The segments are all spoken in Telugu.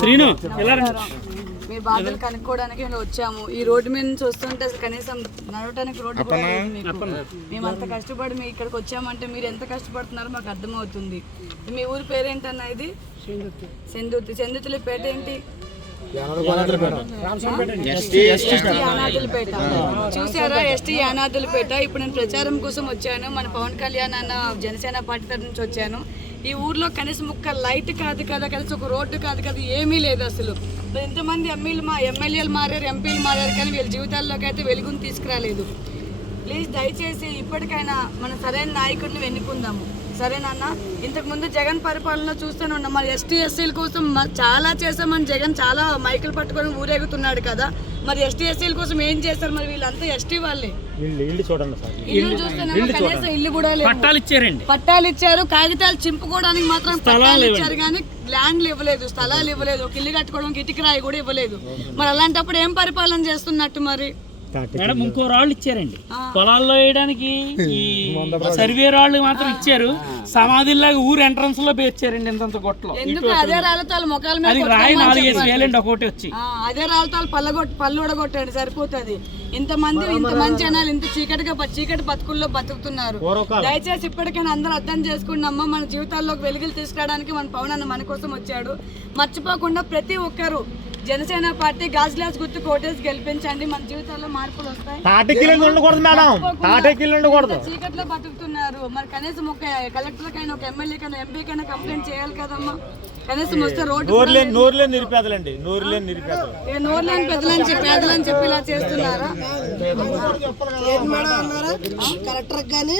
శ్రీను మీ బాధలు కనుక్కోవడానికి మేము వచ్చాము. ఈ రోడ్డు మీద నుంచి వస్తుంటే అసలు కనీసం నడవడానికి రోడ్డు కూడా లేదు మీకు. మేము అంత కష్టపడి మేము ఇక్కడికి వచ్చామంటే మీరు ఎంత కష్టపడుతున్నారో మాకు అర్థమవుతుంది. మీ ఊరి పేరేంటన్నా? ఇది సెందుర్తి. సెందుర్తిలో పేట ఏంటి? యానాదులపేట. చూసారా, ఎస్టీ యానాదులపేట. ఇప్పుడు నేను ప్రచారం కోసం వచ్చాను. మన పవన్ కళ్యాణ్ అన్న జనసేన పార్టీ తరఫు నుంచి వచ్చాను. ఈ ఊర్లో కనీసం ఒక్క లైట్ కాదు కదా, కనీసం ఒక రోడ్డు కాదు కదా, ఏమీ లేదు అసలు. ఎంతమంది ఎమ్మెల్యేలు మారారు, ఎంపీలు మారారు, కానీ వీళ్ళ జీవితాల్లోకి అయితే వెలుగుని తీసుకురాలేదు. ప్లీజ్ దయచేసి ఇప్పటికైనా మనం సరైన నాయకుడిని ఎన్నుకుందాము, సరేనన్నా? ఇంతకుముందు జగన్ పరిపాలన చూస్తూనే ఉన్నాం. మరి ఎస్టీ ఎస్సీల కోసం చాలా చేసామని జగన్ చాలా మైకులు పట్టుకొని ఊరేగుతున్నాడు కదా. మరి ఎస్టీ ఎస్సీల కోసం ఏం చేస్తారు? మరి వీళ్ళంతా ఎస్టీ వాళ్ళే. ఇల్లు చూస్తున్నాము, కనీసం ఇల్లు కూడా లేదు. పట్టాలు ఇచ్చారు, కాగితాలు చింపుకోవడానికి మాత్రం పట్టాలు ఇచ్చారు, కానీ ల్యాండ్లు ఇవ్వలేదు, స్థలాలు ఇవ్వలేదు, ఒక ఇల్లు కట్టుకోవడానికి ఇటుక రాయి కూడా ఇవ్వలేదు. మరి అలాంటప్పుడు ఏం పరిపాలన చేస్తున్నట్టు? మరి మేడం ఇంకో రాళ్ళు ఇచ్చారండి పొలాల్లో వేయడానికి, ఈ సర్వే రాళ్ళు మాత్రం ఇచ్చారు. సమాధిలాగా ఊరు ఎంట్రన్స్ లో పేర్చారండి ఇంత గొట్టలో. ఎందుకు అదే రాళ్ళతాలు మొక్కల మీద రాయి 4-5 వేలండి ఒకటి వచ్చి. అదే రాళ్ళతాలు పళ్ళు ఉడగొట్టండి సరిపోతుంది. ఇంతమంది ఇంతమంది జనాలు ఇంత చీకటి బతుకుల్లో బతుకుతున్నారు. దయచేసి ఇప్పటికైనా అందరూ అర్థం చేసుకున్నామా, మన జీవితాల్లోకి వెలుగులు తీసుకురావడానికి మన పవన్ అన్న మన కోసం వచ్చాడు. మర్చిపోకుండా ప్రతి ఒక్కరు జనసేన పార్టీ గాజులాస్ గుర్తు కోటేసి గెలిపించండి. మన జీవితాల్లో మార్పులు వస్తాయి. చీకట్లో బతుకుతున్నారు. మరి కనీసం ఒక కలెక్టర్ కైనా, ఒక ఎమ్మెల్యే కైనా, ఎంపీ కైనా కంప్లైంట్ చేయాలి కదమ్మా. కనీసం వస్తే రోడ్డు నోరులేని నిరుపేదలండి, నోరులేని పెద్దలని చెప్పి ఇలా చేస్తున్నారా? కలెక్టర్ గానీ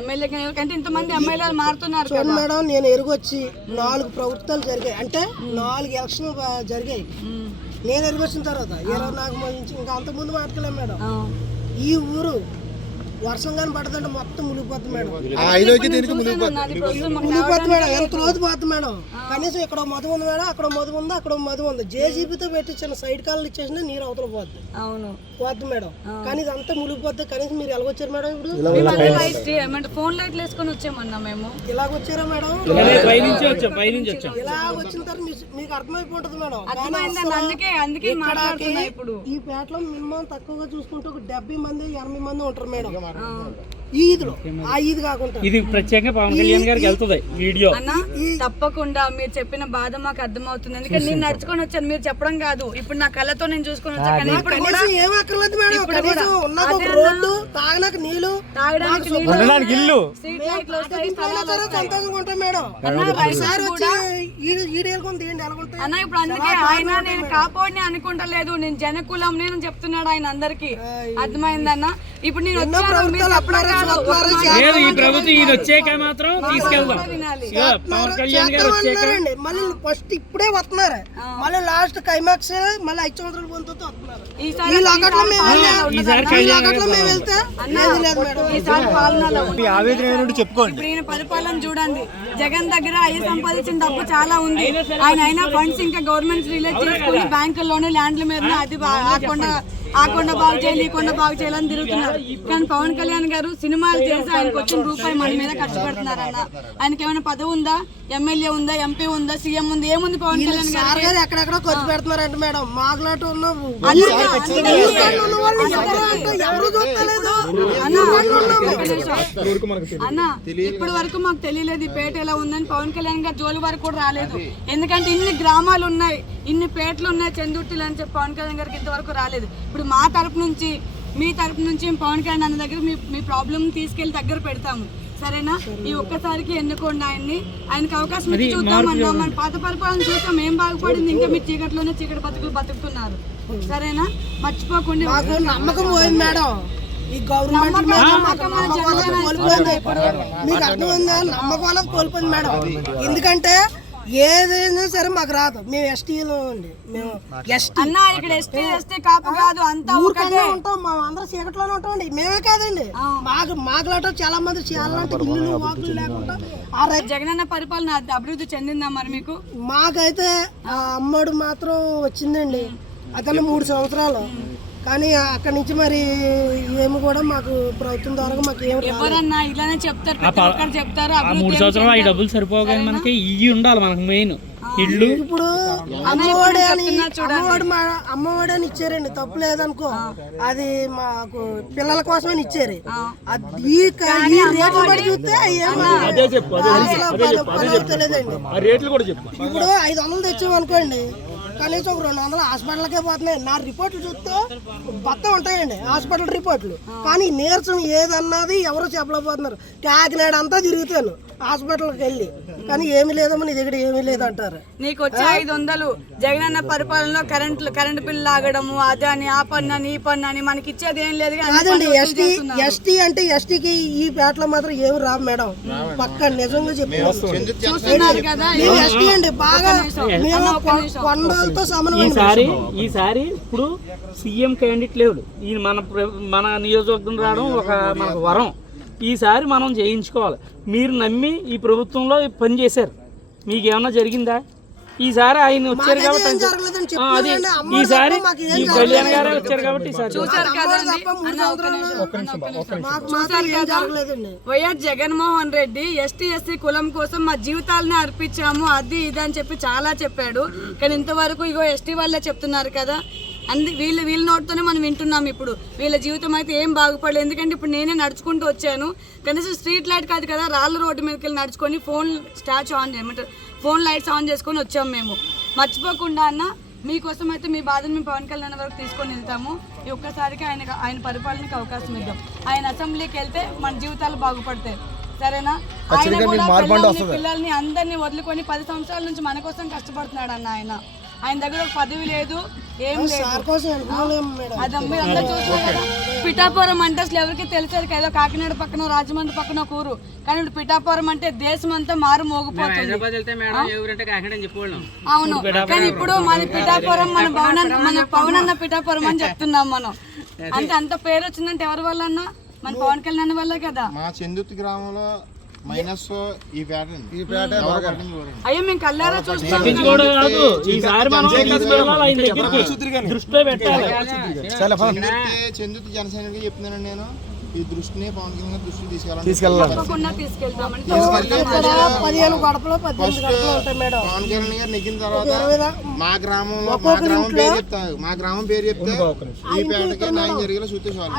ఎమ్మెల్యే కానీ ఇంతమంది ఎమ్మెల్యేలు మారుతున్నారు మేడం. నేను ఎరుగొచ్చి 4 ప్రభుత్వాలు జరిగాయి, అంటే 4 ఎలక్షన్లు జరిగాయి. నేను ఎరుగొచ్చిన తర్వాత 24 ఇంకా అంతకుముందు మాట్లాడలేము మేడం. ఈ ఊరు వర్షం కానీ పడుతుంటే మొత్తం మునిగిపోతుంది మేడం. మునిగిపోతుంది మేడం, ఎంత రోజు పోతుంది మేడం. కనీసం ఇక్కడ మధు ఉంది మేడం, అక్కడ మధు ఉంది, అక్కడ మధు ఉంది. జేసీబీతో పెట్టించిన సైడ్ కాళ్ళు ఇచ్చేసిన నీరు అవతల పోద్ది. పోద్ది మేడం. కానీ ఇదంతా మునిగిపోద్ది. కనీసం మీరు ఎలాగొచ్చారు మేడం? ఇప్పుడు ఫోన్ లైట్లు వేసుకొని వచ్చామన్నా మేము. ఇలాగ వచ్చారా మేడం? ఇలాగ వచ్చిన తర్వాత మీకు అర్థమైపోతుంది మేడం. ఈ పేటలో మినిమం తక్కువగా చూసుకుంటే ఒక 70 మంది 80 మంది ఉంటారు మేడం. ఇది ప్రత్యేకంగా పవన్ కళ్యాణ్ గారికి వెళ్తుంది వీడియో. తప్పకుండా మీరు చెప్పిన బాధ మాకు అర్థమవుతుంది. ఎందుకంటే నేను నడుచుకొని వచ్చాను, మీరు చెప్పడం కాదు. ఇప్పుడు నా కళ్ళతో నేను చూసుకొని వచ్చాను. అన్న ఇప్పుడు అందుకే ఆయన నేను కాపాడిని అనుకుంటలేదు, నేను జనకులం నేను చెప్తున్నాడు ఆయన అందరికి. అర్థమైందన్న? ఇప్పుడు నేను వచ్చాను, ఈ ప్రభుత్వం ఈయన వచ్చాక మాత్రం తీసుకెళ్దాం. పవన్ కళ్యాణ్ గారు వచ్చాక మళ్ళీ ఫస్ట్ ఇప్పుడే వస్తున్నారు, మళ్ళీ లాస్ట్ క్లైమాక్స్ మళ్ళీ 5 సంవత్సరాలు పొందుతూ వస్తున్నారు. ఇప్పుడు ఈయన పరిపాలన చూడండి. జగన్ దగ్గర అయ్యి సంపాదించిన డబ్బు చాలా ఉంది. ఆయన అయినా ఫండ్స్ ఇంకా గవర్నమెంట్ రిలీజ్ చేసుకుని బ్యాంకుల్లోనూ ల్యాండ్ల మీద అది ఆ కొండ బాగు చేయాలి, ఈ కొండ బాగు చేయాలని తిరుగుతున్నారు. కానీ పవన్ కళ్యాణ్ గారు సినిమాలు చేసి ఆయనకు వచ్చిన రూపాయి మన మీద కష్టపడుతున్నారన్న. ఆయనకి ఏమైనా పదవి ఉందా? ఎమ్మెల్యే ఉందా? ఎంపీ ఉందా? సీఎం ఉంది? ఏముంది పవన్ కళ్యాణ్ గారు? ఎక్కడెక్కడో ఖర్చు పెడుతున్నారంట మేడం. మాట్లాడుతూ అన్న ఇప్పటి వరకు మాకు తెలియలేదు ఈ పేట ఎలా ఉందని. పవన్ కళ్యాణ్ గారు జోలి వరకు కూడా రాలేదు. ఎందుకంటే ఇన్ని గ్రామాలు ఉన్నాయి, ఇన్ని పేటలు ఉన్నాయి చెందుర్తిలు అని చెప్పి పవన్ కళ్యాణ్ గారికి ఇంతవరకు రాలేదు. ఇప్పుడు మా తరపు నుంచి, మీ తరపు నుంచి పవన్ కళ్యాణ్ అన్న దగ్గర మీ ప్రాబ్లం తీసుకెళ్లి దగ్గర పెడతాము, సరేనా? ఈ ఒక్కసారికి ఎన్నుకోండి ఆయన్ని. ఆయనకి అవకాశం ఇచ్చి చూద్దామన్నా. మన పాత పరిపాలన చూస్తాం, ఏం బాగుపడింది. ఇంకా మీరు చీకట్లోనే చీకటి బతుకుతున్నారు, సరేనా? మర్చిపోకుండా నమ్మకం పోయింది మేడం. ఈ గవర్నమెంట్ మీకు అర్థమైందా? నమ్మకం అనేది కోల్పోయింది మేడం. ఎందుకంటే ఏదైనా సరే మాకు రాదు. మేము ఎస్టీలో అండి, మేము ఉంటాం. మా అందరం చీకట్లోనే ఉంటామండి. మేమే కాదండి, మాకులాట చాలా మంది ఇల్లు వాకులు లేకుండా. జగనన్న పరిపాలన అభివృద్ధి చెందిందా మరి మీకు? మాకైతే అమ్మడు మాత్రం వచ్చిందండి, అతను 3 సంవత్సరాలు. కానీ అక్కడి నుంచి మరి ఏమి కూడా మాకు ప్రభుత్వం ద్వారా మాకు ఎవరన్నా ఇలానే చెప్తారు, 3 సంవత్సరాలు ఈ డబ్బులు సరిపోగానే మనకి ఇవి ఉండాలి. మనకు మెయిన్ ఇళ్ళు ఇప్పుడు అమ్మఒడి అని ఇచ్చారండి, తప్పు లేదనుకో. అది మాకు పిల్లల కోసమని ఇచ్చారు. ఈ రేట్లు బట్టి చూస్తే అదే చెప్పు తెలియదండి. ఆ రేట్లు కూడా చెప్పు. ఇప్పుడు 500 తెచ్చామనుకోండి, కనీసం ఒక 200 హాస్పిటల్కే పోతున్నాయి. నా రిపోర్ట్లు చూస్తే మొత్తం ఉంటాయండి హాస్పిటల్ రిపోర్ట్లు, కానీ నీరసం ఏదన్నది ఎవరు చెప్పలేకపోతున్నారు. కాకినాడ అంతా తిరుగుతాను హాస్పిటల్కి వెళ్ళి, కానీ ఏమి లేదమ్మా నీ దగ్గర ఏమీ లేదంటారు. నీకు వచ్చే 500 జగనన్న పరిపాలనలో కరెంట్ బిల్లు ఆగడము, అదే అని ఆ పన్ను అని ఈ పన్ను అని మనకి ఇచ్చేది ఏం లేదు. కాదండి, ఎస్టీ అంటే ఎస్టీకి ఈ పేటలో మాత్రం ఏమి రావు మేడం, పక్క నిజంగా చూస్తున్నారు కదా. ఎస్టీ అండి బాగా మేము కొండలతో సమానం. ఈసారి ఇప్పుడు సీఎం క్యాండిడేట్ లేడు, ఈ మన నియోజకవర్గం రావడం ఒక మనకు వరం. ఈసారి మనం చేయించుకోవాలి. మీరు నమ్మి ఈ ప్రభుత్వంలో పని చేశారు, మీకు ఏమన్నా జరిగిందా? ఈసారి ఆయన వచ్చారు కాబట్టి అది ఈసారి ఈ కళ్యాణ్ గారే వచ్చారు కాబట్టి చూసారు వైఎస్ జగన్మోహన్ రెడ్డి ఎస్టీ కులం కోసం మా జీవితాలని అర్పించాము అది ఇది అని చెప్పి చాలా చెప్పాడు. కానీ ఇంతవరకు ఇగో ఎస్టీ వాళ్ళే చెప్తున్నారు కదా, వీళ్ళ నోటితోనే మనం వింటున్నాం. ఇప్పుడు వీళ్ళ జీవితం అయితే ఏం బాగుపడలేదు. ఎందుకంటే ఇప్పుడు నేనే నడుచుకుంటూ వచ్చాను, కనీసం స్ట్రీట్ లైట్ కాదు కదా, రాళ్ళ రోడ్డు మీదకి వెళ్ళి నడుచుకొని ఫోన్ లైట్స్ ఆన్ చేసుకొని వచ్చాము. మేము మర్చిపోకుండా అన్న మీకోసం అయితే మీ బాధను మేము పవన్ కళ్యాణ్ వరకు తీసుకొని వెళ్తాము. ఈ ఒక్కసారికి ఆయన పరిపాలనకి అవకాశం ఇద్దాం. ఆయన అసెంబ్లీకి వెళ్తే మన జీవితాలు బాగుపడతాయి, సరేనా? ఆయన కూడా పిల్లల్ని అందరినీ వదులుకొని 10 సంవత్సరాల నుంచి మన కోసం కష్టపడుతున్నాడు అన్న. ఆయన దగ్గర ఒక పదవి లేదు, ఏం లేదు. అది మీరు అందరూ చూస్తున్నారు. పిఠాపురం అంటే అసలు ఎవరికి తెలిసేది కదా, కాకినాడ పక్కన రాజమండ్రి పక్కన ఒక ఊరు, కానీ ఇప్పుడు పిఠాపురం అంటే దేశం అంతా మారు మోగిపోతుంది. అవును, కానీ ఇప్పుడు మన పిఠాపురం మన పవన్ అన్న పిఠాపురం అని చెప్తున్నాం మనం. అంటే అంత పేరు వచ్చిందంటే ఎవరి వల్ల అన్న? మన పవన్ కళ్యాణ్ వల్లే కదా. మా చెందుర్తి గ్రామంలో మైనస్ ఈ ప్యాటర్న్ అయ్యో మేము కళ్ళారా చూస్తాం. చెందుర్తి జనసైనికుడిగా చెప్తున్నాను నేను. ఈ దృష్టిని పవన్ కళ్యాణ్ దృష్టి తీసుకెళ్ళాలి. పవన్ కళ్యాణ్ గారు నెగ్గిన తర్వాత మా గ్రామంలో పేరు చెప్తే ఈ పేటకి న్యాయం జరిగేలా చూస్తే చాలు.